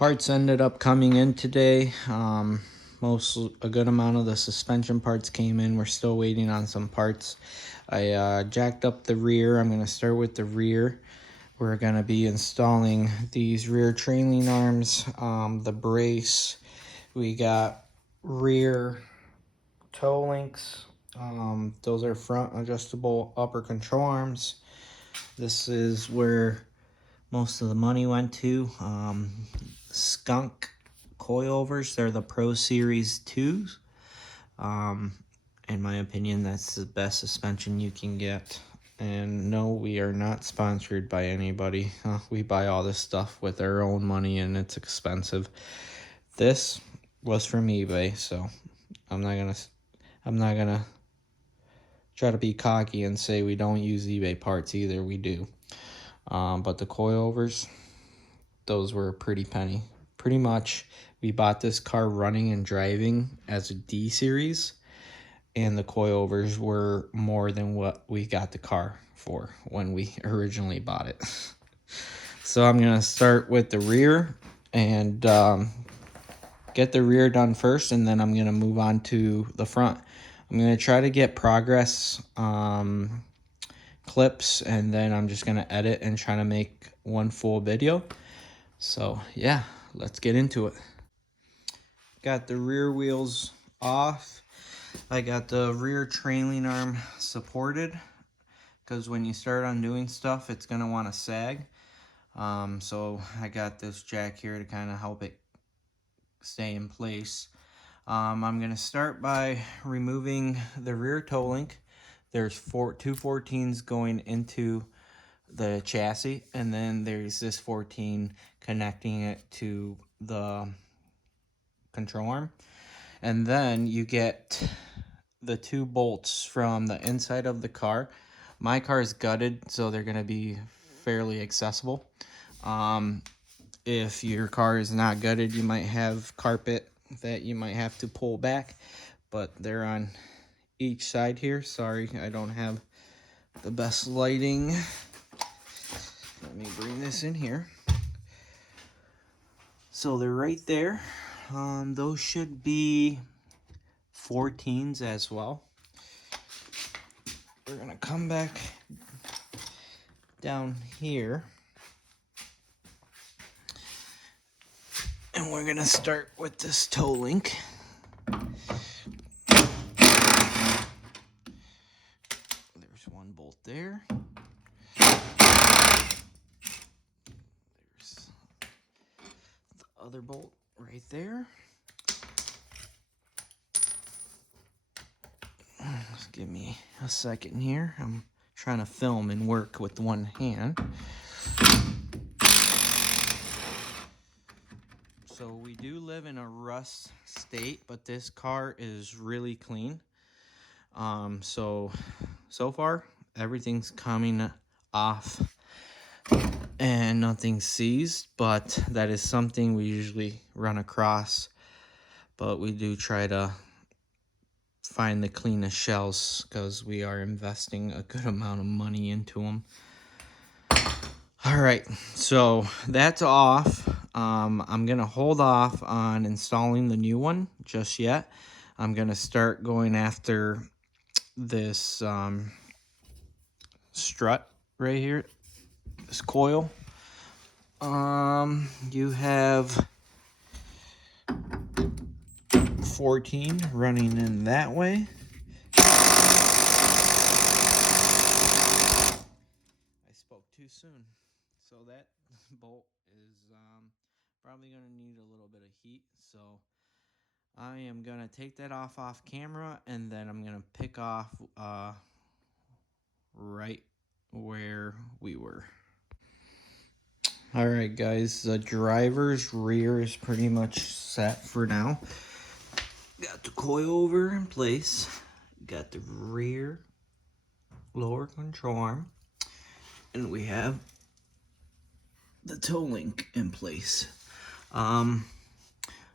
Parts ended up coming in today. A good amount of the suspension parts came in. We're still waiting on some parts. I jacked up the rear. I'm going to start with the rear. We're going to be installing these rear trailing arms, the brace. We got rear toe links. Those are front adjustable upper control arms. This is where most of the money went to. Skunk coilovers, they're the Pro Series 2s. In my opinion, that's the best suspension you can get. And no, we are not sponsored by anybody. We buy all this stuff with our own money and it's expensive. This was from eBay, so I'm not gonna try to be cocky and say we don't use eBay parts either. We do. But the coilovers, those were a pretty penny. Pretty much, we bought this car running and driving as a D series, and the coilovers were more than what we got the car for when we originally bought it. So I'm gonna start with the rear and get the rear done first, and then I'm gonna move on to the front. I'm gonna try to get progress clips, and then I'm just gonna edit and try to make one full video. So yeah, let's get into it. Got the rear wheels off. I got the rear trailing arm supported because when you start undoing stuff, it's gonna want to sag. So I got this jack here to kind of help it stay in place. I'm gonna start by removing the rear toe link. There's two 14s going into the chassis, and then there's this 14 connecting it to the control arm. And then you get the two bolts from the inside of the car. My car is gutted, so they're going to be fairly accessible. If your car is not gutted, you might have carpet that you might have to pull back, but they're on each side here. Sorry, I don't have the best lighting. Let me bring this in here. So they're right there. Those should be 14s as well. We're gonna come back down here, and we're gonna start with this toe link. There's one bolt there. There's the other bolt right there. Just give me a second here. I'm trying to film and work with one hand. So we do live in a rust state, but this car is really clean. So far everything's coming off and nothing's seized, but that is something we usually run across. But we do try to find the cleanest shells because we are investing a good amount of money into them. All right, so that's off. I'm gonna hold off on installing the new one just yet. I'm gonna start going after this strut right here, this coil. You have 14 running in that way. I spoke too soon. So that bolt is probably going to need a little bit of heat. So I am going to take that off camera, and then I'm going to pick off right where we were. All right, guys, the driver's rear is pretty much set for now. Got the coilover in place. Got the rear lower control arm. And we have the toe link in place.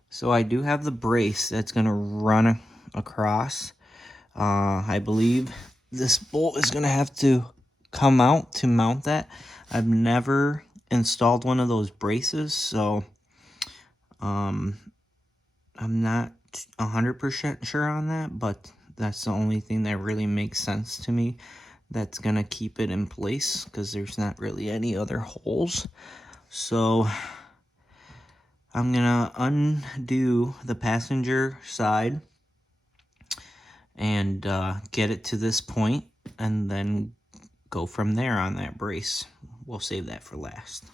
So I do have the brace that's going to run across. I believe this bolt is going to have to come out to mount that. I've never installed one of those braces, so I'm not 100% sure on that, but that's the only thing that really makes sense to me that's gonna keep it in place, because there's not really any other holes. So I'm gonna undo the passenger side and get it to this point, and then go from there on that brace. We'll save that for last.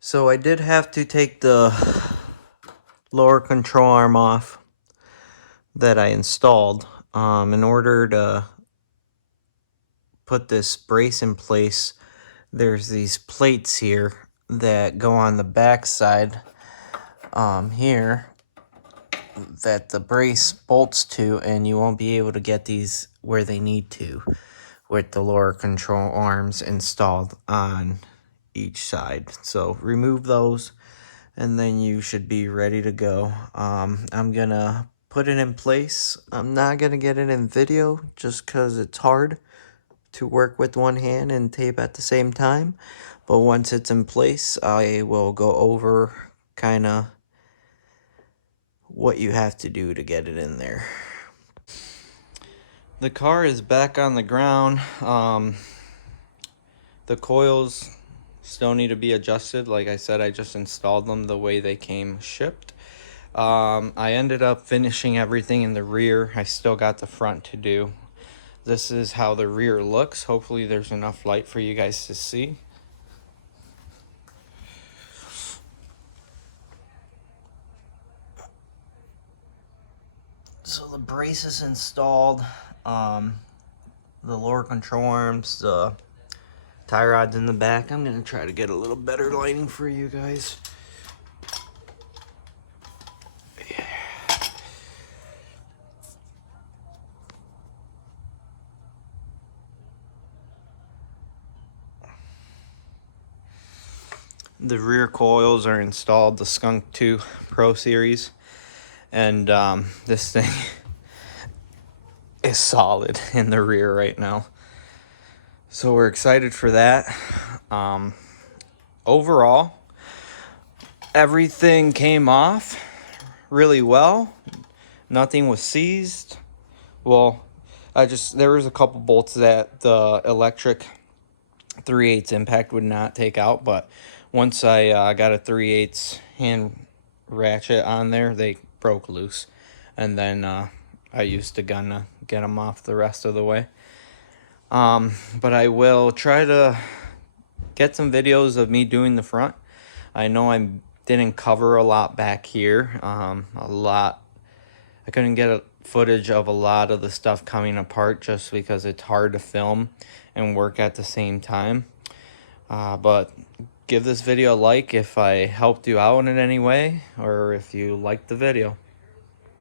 So I did have to take the lower control arm off that I installed in order to put this brace in place. There's these plates here that go on the back side here that the brace bolts to, and you won't be able to get these where they need to with the lower control arms installed on each side. So remove those, and then you should be ready to go. I'm gonna put it in place. I'm not gonna get it in video just because it's hard to work with one hand and tape at the same time. But once it's in place, I will go over kind of what you have to do to get it in there. The car is back on the ground. The coils still need to be adjusted. Like I said, I just installed them the way they came shipped. I ended up finishing everything in the rear. I still got the front to do. This is how the rear looks. Hopefully there's enough light for you guys to see. So the brace is installed. The lower control arms, the tie rods in the back. I'm gonna try to get a little better lighting for you guys. The rear coils are installed, the Skunk 2 Pro Series, and this thing is solid in the rear right now. So we're excited for that. Overall, everything came off really well. Nothing was seized. Well, there was a couple bolts that the electric 3/8 impact would not take out, but once I got a 3/8 hand ratchet on there, they broke loose, and then I used a gun to get them off the rest of the way. But I will try to get some videos of me doing the front. I know I didn't cover a lot back here. I couldn't get footage of a lot of the stuff coming apart just because it's hard to film and work at the same time. But give this video a like if I helped you out in any way, or if you liked the video.